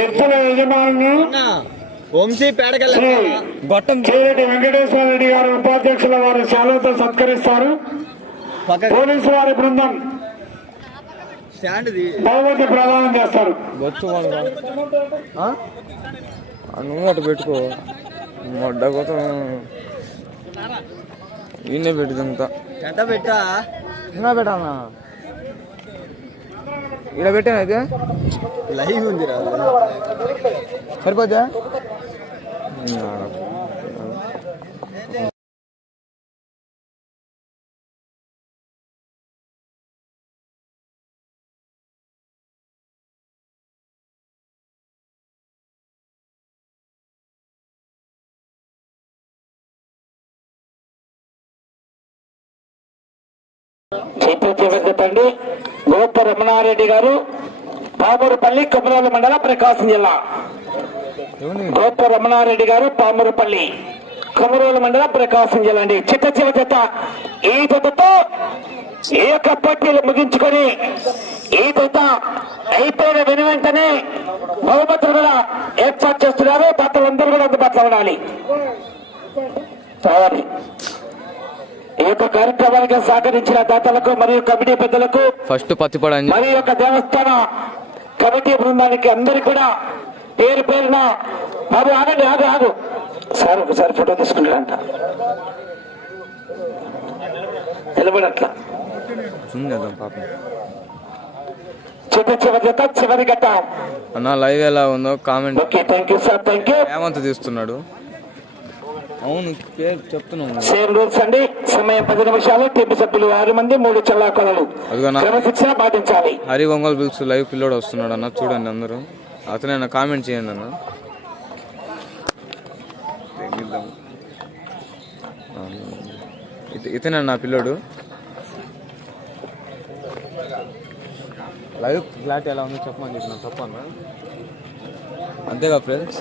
ఎత్తుల యజమానులు వంశీ పేడకెళ్ళ గొట్టం చేరెడ్డి వెంకటేశ్వర రెడ్డి గారు ఉపాధ్యక్షుల వారి శాలతో సత్కరిస్తారు. పక్క పోలీసు వారి బృందం స్టాండ్ బహుమతి ప్రదానం చేస్తారు. నువ్వు అటు పెట్టుకో. మొడ్డ కోసం ఈయనే గడ్డ పెట్టా? ఇంకా పెట్టానా ఇలా పెట్టాను అయితే. లైవ్ ఉంది సరిపోద్దా? చెప్పండి. గోప రమణారెడ్డి గారు పామూరుపల్లి కొమరాల మండలం ప్రకాశం జిల్లా. గోప రమణారెడ్డి గారు పామూరుపల్లి కొమరోలు మండలం ప్రకాశం జిల్లా అండి. చిట్ట చివ జత ఈ జతతో ఈ యొక్క పోటీలు ముగించుకొని ఈ జత అయిపోయిన వెను వెంటనే బహుమతులు కూడా ఏర్పాటు చేస్తున్నారు. దాతలందరూ కూడా అందుబాటులో ఉండాలి. యొక్క కార్యక్రమానికి సహకరించిన దాతలకు మరియు కమిటీ పెద్దలకు ఫస్ట్ పత్తిపడని మరి యొక్క దేవస్థాన కమిటీ బృందానికి అందరికి కూడా పేరు పేరున బాబు ఆగండి ఆగు ఆగు. సార్ ఒకసారి ఫోటో తీసుకుంటారంట నిలబడట్లా. చివరి చివరి జత చివరి గట్ట. అన్న లైవ్ ఎలా ఉందో comment okay thank you sir thank you ఏమంత తీస్తున్నాడు. అవును పేరు చెప్తున్నాను. సేమ్ రూల్స్ అండి. సమయం పది నిమిషాలు టీం సభ్యులు ఆరు మంది మూడు చల్లాకొలలు. క్రమశిక్షణ పాటించాలి. హరి ఒంగోలు బిల్స్ లైవ్ పిల్లోడు వస్తున్నాడు అన్న చూడండి అందరూ. అతనే అన్న కామెంట్ చేయండి అన్న. ఇతనే నా పిల్లోడు. లైవ్ క్లారిటీ ఎలా ఉందో చెప్పమని చెప్పిన తప్పన్నా అంతేగా ఫ్రెండ్స్?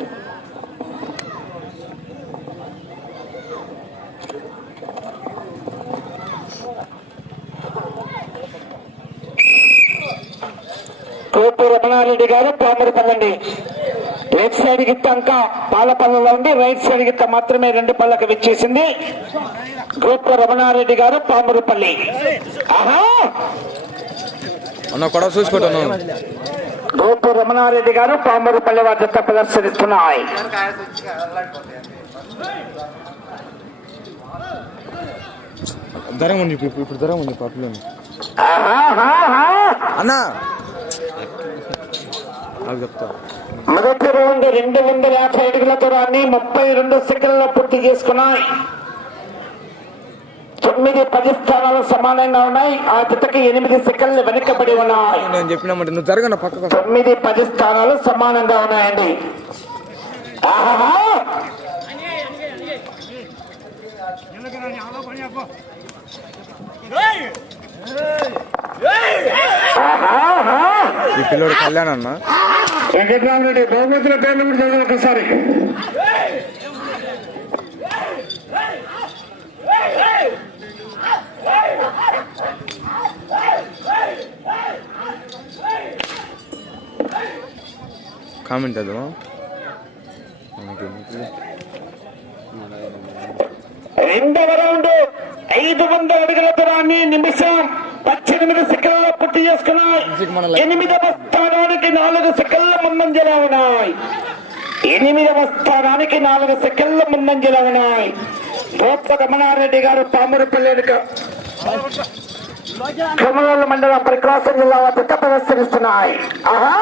రమణారెడ్డి గారు పామరపల్లండి లెఫ్ట్ సైడ్ గిత్త అంకా పాలపల్లలో ఉంది. రైట్ సైడ్ గిత్త మాత్రమే రెండు పళ్ళకి విచ్చేసింది. గోపు రమణారెడ్డి గారు పామరుపల్లి ఆహా! కూడా గోపు రమణారెడ్డి గారు పామరుపల్లి వద్ద ప్రదర్శనిస్తున్నాయి. ధర ఉంది ఇప్పుడు ధర ఉంది ఆహాహాహా. అన్న! నాకు చెప్తా. మొదటి రౌండ్ రెండు వందల యాభై అడుగుల దూరాన్ని ముప్పై రెండు సెకండ్లలో పూర్తి చేసుకున్నాయి. తొమ్మిది పది స్థానాలు సమానంగా ఉన్నాయి. ఆ జతకి ఎనిమిది సెకండ్లు వెనుకబడి ఉన్నాయి. నేను చెప్పినామంటే నువ్వు జరగన పక్కకు తొమ్మిది పది స్థానాలు సమానంగా ఉన్నాయండి. ఈ పిల్లోడు కళ్యాణ్ అన్న. వెంకటరామరెడ్డి బహుమతుల పేర్లు కూడా చదివి ఒకసారి. కామెంట్ అది రెండవ రౌండ్ ఐదు వందల అడుగుల దూరాన్ని నిమిషం పద్దెనిమిది సెకండ్ల పూర్తి చేసుకున్నాయి. ఎనిమిదవ స్థానానికి నాలుగు సెకండ్ల ముందంజల ఉన్నాయి. ఎనిమిదవ స్థానానికి నాలుగు సెకండ్ల ముందంజల ఉన్నాయి. గోప రమణారెడ్డి గారు పామురపల్లి కమల మండలం ప్రకాశం జిల్లా వద్ద ప్రదర్శనిస్తున్నాయి. ఆహా!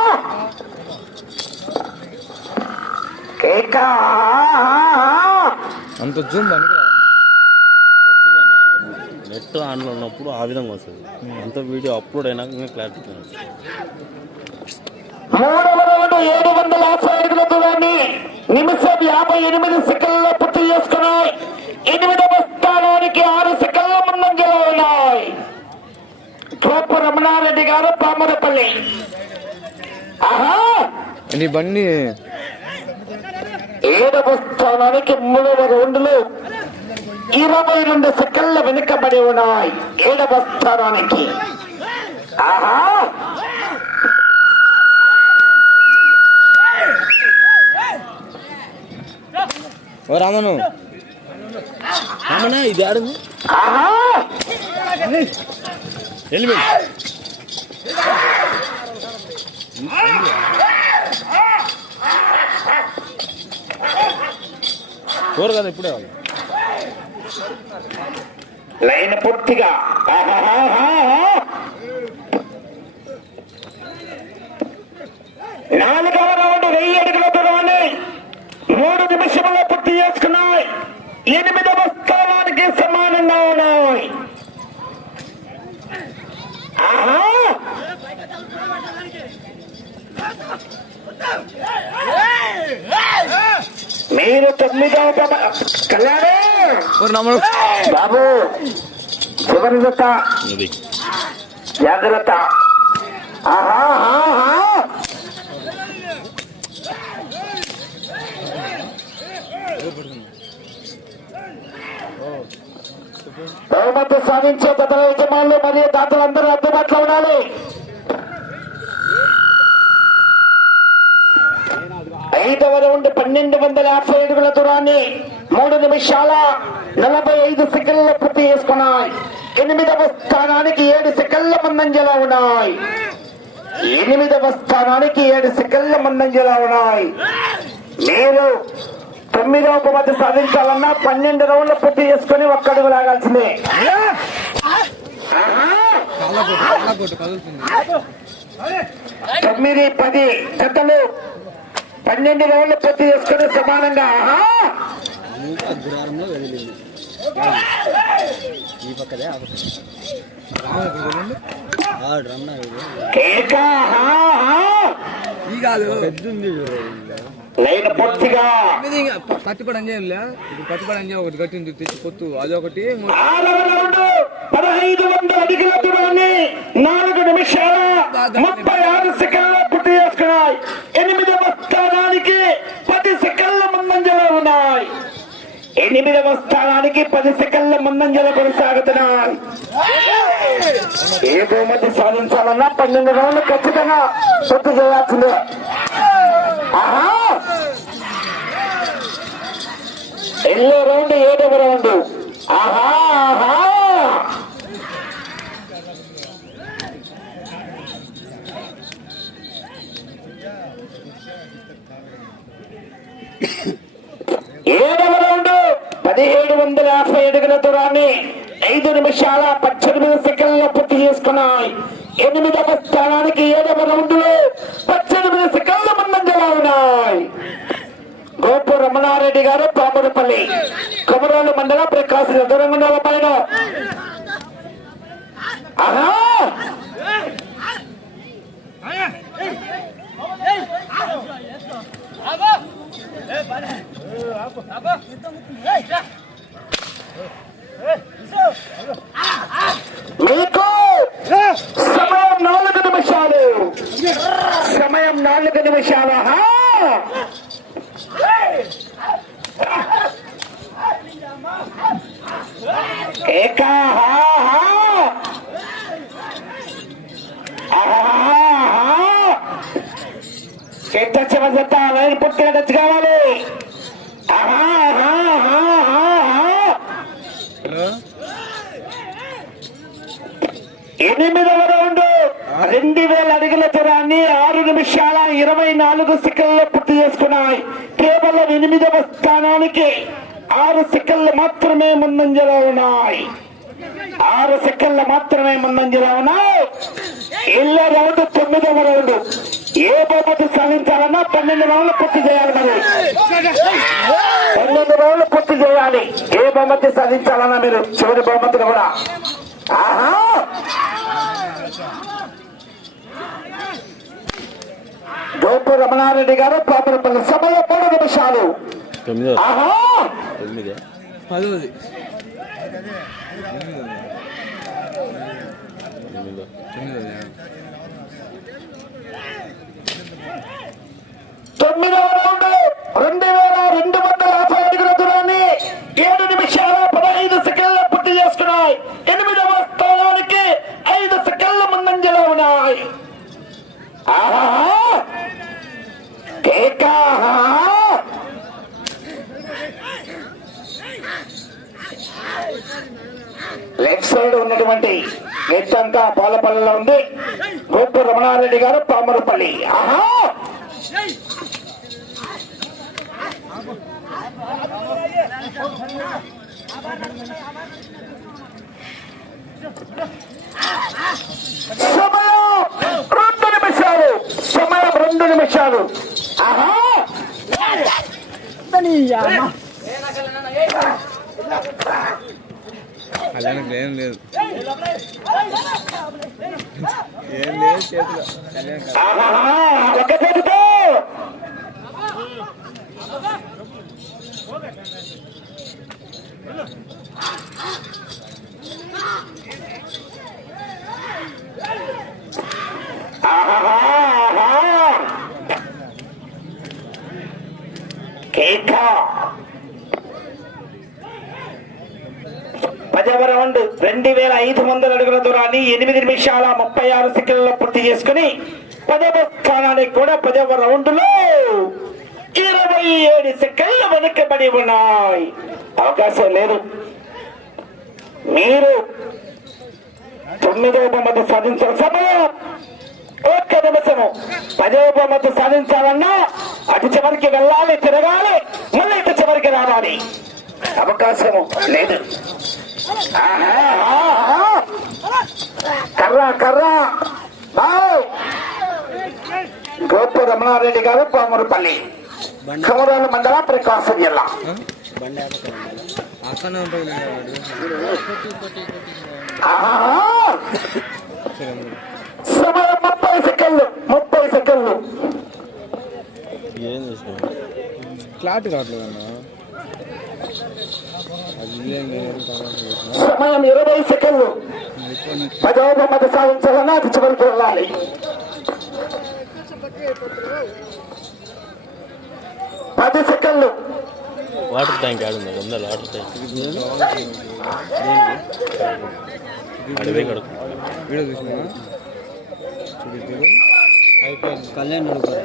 అంత జూమ్ నెట్ ఆన్లో ఉన్నప్పుడు ఆ విధంగా వస్తుంది. అంత వీడియో అప్లోడ్ అయినాక క్లారిటీ మూడవ రౌండ్ ఏడు వందల యాభై అడుగుల దూరాన్ని నిమిషం యాభై ఎనిమిది సెకండ్ల పూర్తి చేసుకున్నాయి. ఎనిమిదవ స్థానానికి ఆరు సెకండ్ల ముందంజలో ఉన్నాయి. తోపు రమణారెడ్డి గారు పామరపల్లి. ఆహా! నీ బండి. ఏడవ స్థానానికి మూడవ రౌండ్లు ఇరవై రెండు సెకండ్ల వెనుకబడి ఉన్నాయి. ఏడవ స్థానానికి. ఆహా! ఓ రామను. రామనా ఇది ఆడింది వెళ్ళి వెళ్ళిపోయి కదా ఇప్పుడే వాళ్ళు. లైన్ పూర్తిగా. నాలుగవ రౌండ్ వెయ్యి అడుగుల దూరాన్ని మూడు నిమిషంలో పూర్తి చేసుకున్నాయి ఎనిమిదవ స్థానానికి సమానంగా ఉన్నాయి ఆహా మీరు తొమ్మిదవ ప్రమ- కళ్యాణం ఓ రామను బాబు చివరి జత జాగ్రత్త. బహుమతి సాధించే జతల యజమానులు మరియు దాతలందరూ అందుబాటులో ఉండాలి ఐదవ రౌండ్ పన్నెండు వందల యాభై అడుగుల దూరాన్ని మూడు నిమిషాల నలభై ఐదు సెకండ్లు పూర్తి చేసుకున్నాయి. ఎనిమిదవ స్థానానికి ఏడు సెకండ్ల ముందంజలో ఉన్నాయి. ఎనిమిదవ స్థానానికి ఏడు సెకండ్ల ముందంజలో ఉన్నాయి. మీరు తొమ్మిదవ బహుమతి సాధించాలన్నా పన్నెండు రౌండ్లు పూర్తి చేసుకుని ఒక్కడుగు లాగాల్సిందే. తొమ్మిది పది జతలు పన్నెండు రౌండ్లు పూర్తి చేసుకుని సమానంగా వెళ్ళింది ఇది లైన్ పూర్తిగా. పట్టుబడి చేయలే ఇప్పుడు పట్టుబడి ఒకటి కట్టింది తెచ్చి పొత్తు అదొకటి పదహైదు వందల అడుగుల దూరాన్ని నాలుగు నిమిషాల ముప్పై ఆరు సెకండ్ల పూర్తి చేసుకున్నాయి ఎనిమిదవ స్థానానికి పది సెకండ్ల ముందంజలో ఉన్నాయి ఎనిమిదవ స్థానానికి పది సెకండ్ల ముందంజలో కొనసాగుతున్నారు ఏ బహుమతి సాధించాలన్నా పన్నెండు రౌండ్లు ఖచ్చితంగా పూర్తి చేయాల్సిందే. ఎల్లో రౌండ్ ఏడవ రౌండ్. ఆహా ఆహా ఏడవ రౌండ్ పదిహేడు వందల యాభై అడుగుల దూరాన్ని ఐదు నిమిషాల పద్దెనిమిది సెకండ్ల పూర్తి చేసుకున్నాయి. ఎనిమిదవ స్థానానికి ఏడవ రౌండ్లో పద్దెనిమిది సెకండ్ల ముందంజలా ఉన్నాయి. గోపు రమణారెడ్డి గారు పాముడుపల్లి కొమరోలు మండలం ప్రకాశం దూరంగుండాల పైన. ఆహా! మీకు సమయం నాలుగు నిమిషాలు. సమయం నాలుగు నిమిషాలు. ఆహా! ఏకా హా హా. ఆహా లైన్ పుట్టిన కావాలి. ఆహా! ఎనిమిదవ రౌండ్. రెండు వేల అడుగుల దూరాన్ని ఆరు నిమిషాల ఇరవై నాలుగు సెకండ్లో పూర్తి చేసుకున్నాయి. కేవలం ఎనిమిదవ స్థానానికి ఆరు సెకండ్లు మాత్రమే ముందంజలో ఉన్నాయి. ఆరు సెకండ్లు మాత్రమే ముందంజలో ఉన్నాయి. ఇళ్ళ రౌండ్ తొమ్మిదవ రౌండ్. ఏ బహుమతి సాధించాలన్నా పన్నెండు రౌండ్లు పూర్తి చేయాలి మరి. పన్నెండు రౌండ్లు పూర్తి చేయాలి. ఏ బహుమతి సాధించాలన్నా మీరు చివరి బహుమతిని కూడా. ఆహా! గోపు రమణారెడ్డి గారు పాపరపల్లి సమయం మూడు నిమిషాలు. తొమ్మిదవ రౌండ్ రెండు వేల రెండు వందల యాభై అడుగుల దూరాన్ని ఏడు నిమిషాల పదహైదు సెకండ్ల పూర్తి చేసుకున్నాయి ఎనిమిదవ స్థానానికి ఐదు సెకండ్ల ముందంజలో ఉన్నాయి ఆహా కేకా ఉన్నటువంటి ఎత్తంతా పాలపల్లిలో ఉంది. గోపు రమణారెడ్డి గారు పామరపల్లి. ఆహా! సమయం! రెండు నిమిషాలు. సమయం రెండు నిమిషాలు. ఆహా! కళ్యాణ్కి ఏం లేదు. ఏం లేదు చేతిలో. కళ్యాణ్ ఆహా ఒక పదవ రౌండ్ రెండు వేల ఐదు వందల అడుగుల దూరాన్ని ఎనిమిది నిమిషాల ముప్పై ఆరు సెకండ్లలో పూర్తి చేసుకుని పదవ స్థానానికి కూడా పదవ రౌండ్లో ఇరవై ఏడు సెకండ్లు వెనుకబడి ఉన్నాయి. అవకాశం లేదు. మీరు తొమ్మిదవ బహుమతి సాధించిన సమయం ఒక్క నిమిషము. పదవ బహుమతి సాధించాలన్నా అటు చివరికి వెళ్ళాలి తిరగాలి మళ్ళీ ఇటు చివరికి రావాలి. అవకాశము లేదు. కర్రా కర్రా. బాయ్ గోపు రమణారెడ్డి గారు పామురుపల్లి. కమరాల మండల ప్రకాశం జిల్లా. సమయం ముప్పై సెకండ్లు ముప్పై సెకండ్లు. ఏం చేసినావు క్లాట్ కావట్లేదు అది సమయం ఇరవై సెకండ్లు పదవ బహుమతి సాధించాలన్నా అటు చివరికి వెళ్ళాలి పది సెకండ్లు వాటర్ ట్యాంక్ ఆడుందా ఉందా వాటర్ ట్యాంక్ అడివే వీడియో చూసినా కళ్యాణ్ అడుగుతారు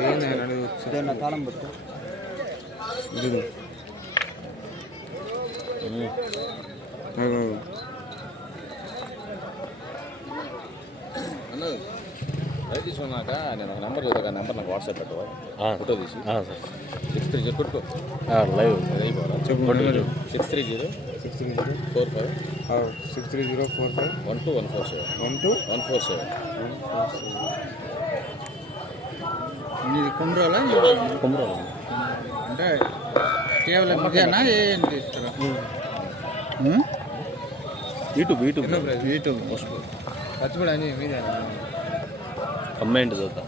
ఏం నేను అడుగు నా తాళం పట్టు ఇదిగో. అగో. అన్న రైట్ తీసుకున్నాక నేను ఒక నెంబర్ చదువుతా నెంబర్ నాకు వాట్సాప్ పెట్టవా ఫోటో తీసి. సిక్స్ త్రీ జీరో కొట్టుకో. Live. అయిపోవాలా. Six three zero six three zero four five. Six three zero four five. One two one four seven. One two? One four seven. నీది కుమ్రోలా? కుమరాలు? అంటే కేవలం ఇదేనా? ఏంటి ఇస్తారా యూట్యూబ్ యూట్యూబ్. యూట్యూబ్ పచ్చిపడి అని మీదే కంబైండ్ చదువుతా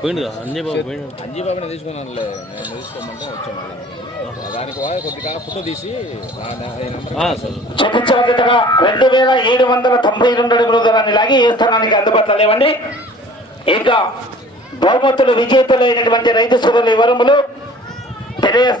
పోయిండు కదా అంజయ్ బాబు పోయిండు. బాబుని తీసుకున్నానులే నేను తీసుకోమంటే వచ్చాను దానికి కొద్దిగా ఫోటో తీసి రెండు వేల ఏడు వందల తొంభై రెండు అడుగుల దూరాన్ని లాగి ఏ స్థానానికి అందుబాటులో లేవండి? ఇంకా బహుమతులు విజేతలైనటువంటి రైతు సోదరుల వివరములు తెలియజేస్తారు